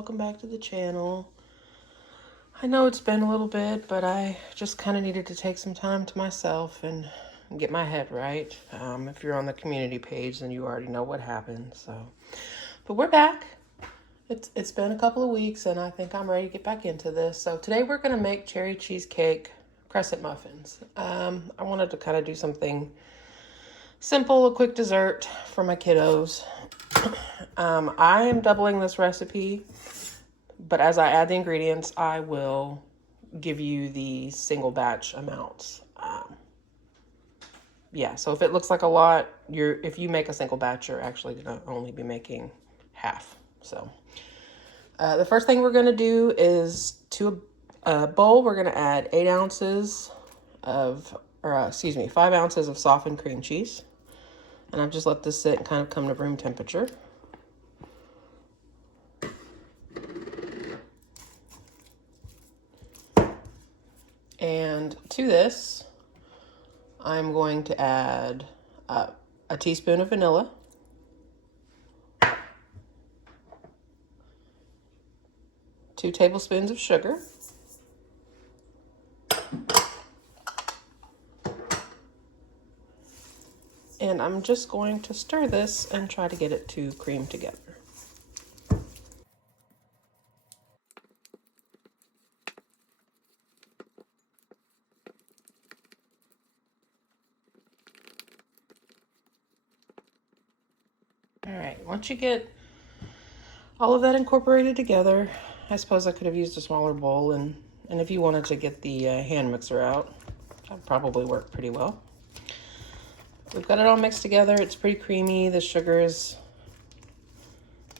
welcome back to the channel. I know it's been a little bit, but I just kind of needed to take some time to myself and get my head right. If you're on the community page, then you already know what happened. But we're back. It's been a couple of weeks, and I think I'm ready to get back into this. So today we're going to make cherry cheesecake crescent muffins. I wanted to kind of do something simple, a quick dessert for my kiddos. I am doubling this recipe, but as I add the ingredients, I will give you the single batch amounts. So if it looks like a lot, if you make a single batch, you're actually going to only be making half. So the first thing we're going to do is to a bowl, we're going to add 5 ounces of softened cream cheese. And I've just let this sit and kind of come to room temperature. And to this, I'm going to add a teaspoon of vanilla, 2 tablespoons of sugar, and I'm just going to stir this and try to get it to cream together. All right, once you get all of that incorporated together, I suppose I could have used a smaller bowl, and if you wanted to get the hand mixer out, that would probably work pretty well. We've got it all mixed together. It's pretty creamy. The sugar is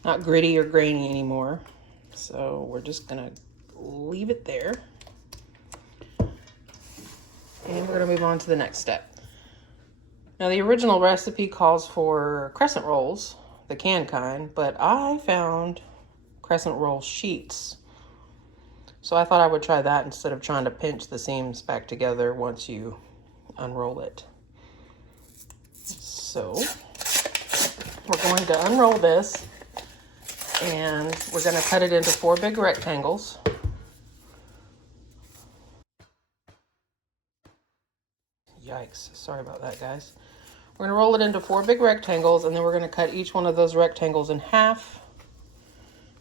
not gritty or grainy anymore. So we're just gonna leave it there. And we're gonna move on to the next step. Now the original recipe calls for crescent rolls, the canned kind, but I found crescent roll sheets. So I thought I would try that instead of trying to pinch the seams back together once you unroll it. So we're going to unroll this, and we're going to cut it into 4 big rectangles. Yikes, sorry about that, guys. We're going to roll it into 4 big rectangles, and then we're going to cut each one of those rectangles in half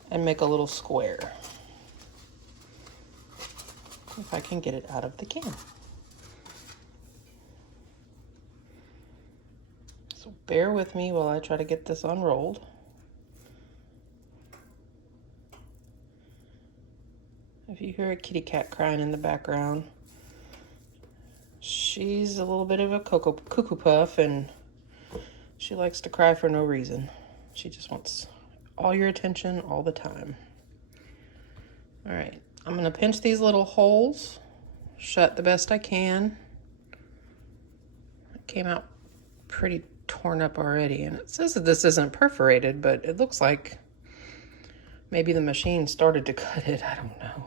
and make a little square. If I can get it out of the can. So bear with me while I try to get this unrolled. If you hear a kitty cat crying in the background, she's a little bit of a cuckoo puff, and she likes to cry for no reason. She just wants all your attention all the time. All right, I'm gonna pinch these little holes shut the best I can. It came out pretty torn up already, and it says that this isn't perforated, but it looks like maybe the machine started to cut it. I don't know.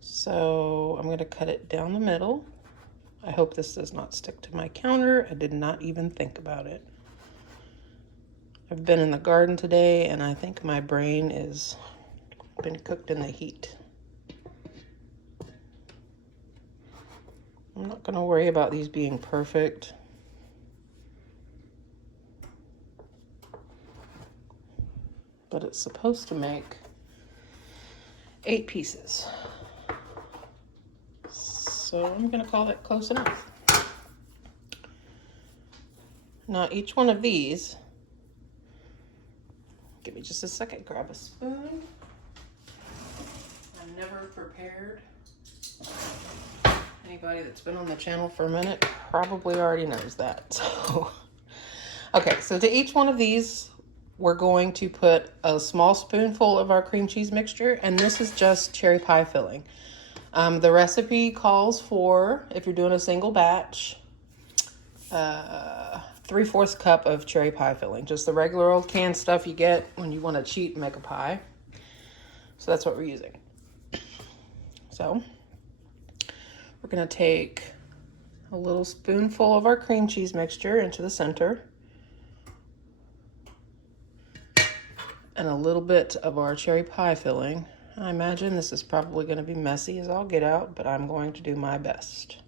So I'm going to cut it down the middle. I hope this does not stick to my counter. I did not even think about it. I've been in the garden today, and I think my brain is been cooked in the heat. I'm not going to worry about these being perfect. But it's supposed to make 8 pieces. So I'm going to call that close enough. Now each one of these, give me just a second, grab a spoon. I'm never prepared. Anybody that's been on the channel for a minute probably already knows that. So, okay, so to each one of these, we're going to put a small spoonful of our cream cheese mixture, and this is just cherry pie filling. The recipe calls for, if you're doing a single batch, 3/4 cup of cherry pie filling, just the regular old canned stuff you get when you want to cheat and make a pie. So that's what we're using. So we're going to take a little spoonful of our cream cheese mixture into the center. and a little bit of our cherry pie filling. I imagine this is probably going to be messy as all get out, but I'm going to do my best.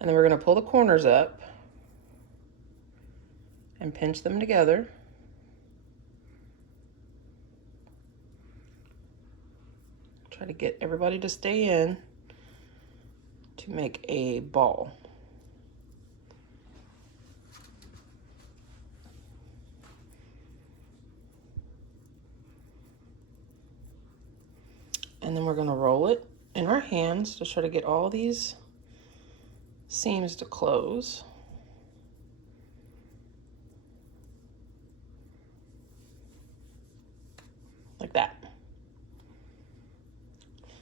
And then we're going to pull the corners up and pinch them together. Try to get everybody to stay in to make a ball. And then we're going to roll it in our hands to try to get all these seams to close. Like that.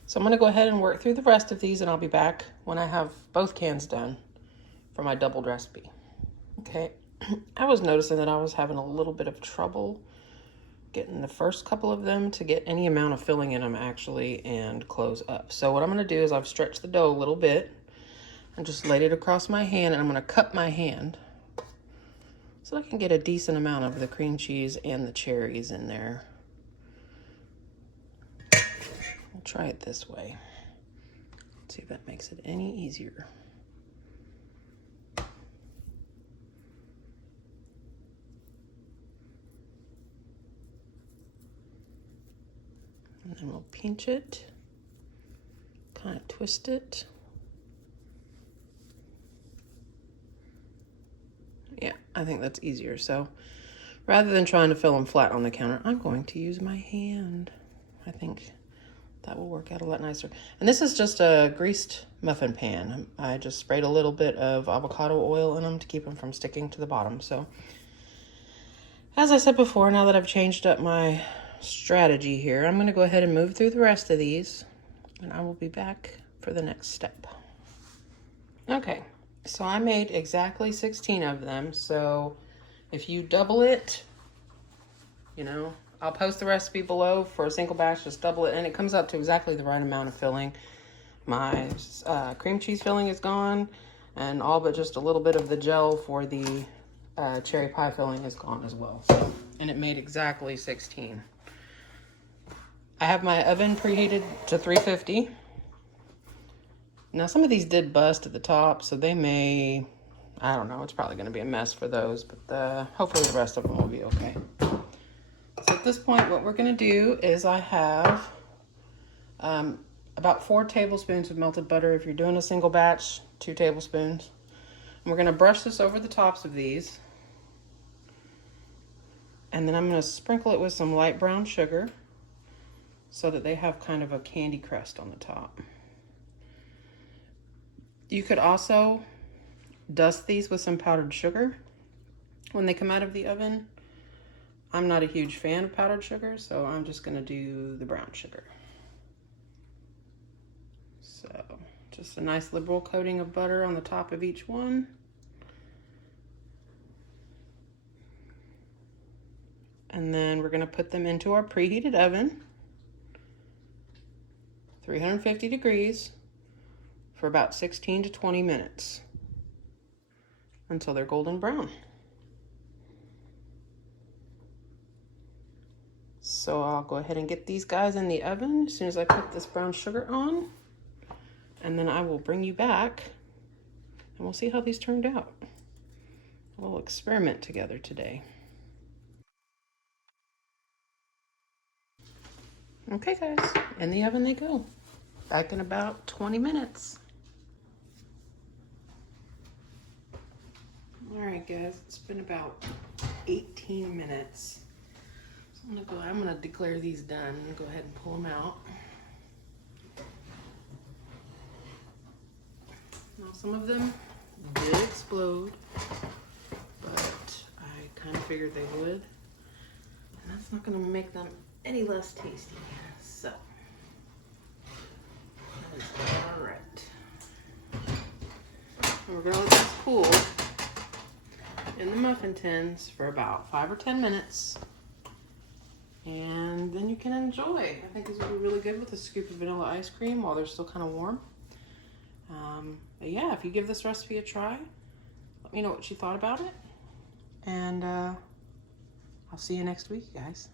So I'm going to go ahead and work through the rest of these, and I'll be back when I have both cans done for my doubled recipe. Okay, I was noticing that I was having a little bit of trouble getting the first couple of them to get any amount of filling in them actually and close up. So what I'm going to do is I've stretched the dough a little bit and just laid it across my hand, and I'm going to cup my hand so I can get a decent amount of the cream cheese and the cherries in there. I'll try it this way. Let's see if that makes it any easier. And then we'll pinch it, kind of twist it. Yeah, I think that's easier. So rather than trying to fill them flat on the counter, I'm going to use my hand. I think that will work out a lot nicer. And this is just a greased muffin pan. I just sprayed a little bit of avocado oil in them to keep them from sticking to the bottom. So as I said before, now that I've changed up my strategy here, I'm going to go ahead and move through the rest of these, and I will be back for the next step. Okay, so I made exactly 16 of them. So if you double it, you know, I'll post the recipe below for a single batch, just double it, and it comes out to exactly the right amount of filling. My cream cheese filling is gone, and all but just a little bit of the gel for the cherry pie filling is gone as well. So, and it made exactly 16. I have my oven preheated to 350. Now some of these did bust at the top, so they may, I don't know, it's probably going to be a mess for those, but hopefully the rest of them will be okay. So at this point, what we're going to do is I have about 4 tablespoons of melted butter. If you're doing a single batch, 2 tablespoons. And we're going to brush this over the tops of these. And then I'm going to sprinkle it with some light brown sugar so that they have kind of a candy crust on the top. You could also dust these with some powdered sugar when they come out of the oven. I'm not a huge fan of powdered sugar, so I'm just going to do the brown sugar. So just a nice liberal coating of butter on the top of each one. And then we're going to put them into our preheated oven, 350 degrees, for about 16 to 20 minutes until they're golden brown. So I'll go ahead and get these guys in the oven as soon as I put this brown sugar on, and then I will bring you back and we'll see how these turned out. We'll experiment together today. Okay guys, in the oven they go. Back in about 20 minutes. All right guys, it's been about 18 minutes. So I'm gonna declare these done and go ahead and pull them out. Now some of them did explode, but I kind of figured they would. And that's not gonna make them any less tasty. So that is all right. And we're gonna let this cool in the muffin tins for about 5 or 10 minutes. And then you can enjoy. I think these will be really good with a scoop of vanilla ice cream while they're still kind of warm. But yeah, if you give this recipe a try, let me know what you thought about it. And I'll see you next week, guys.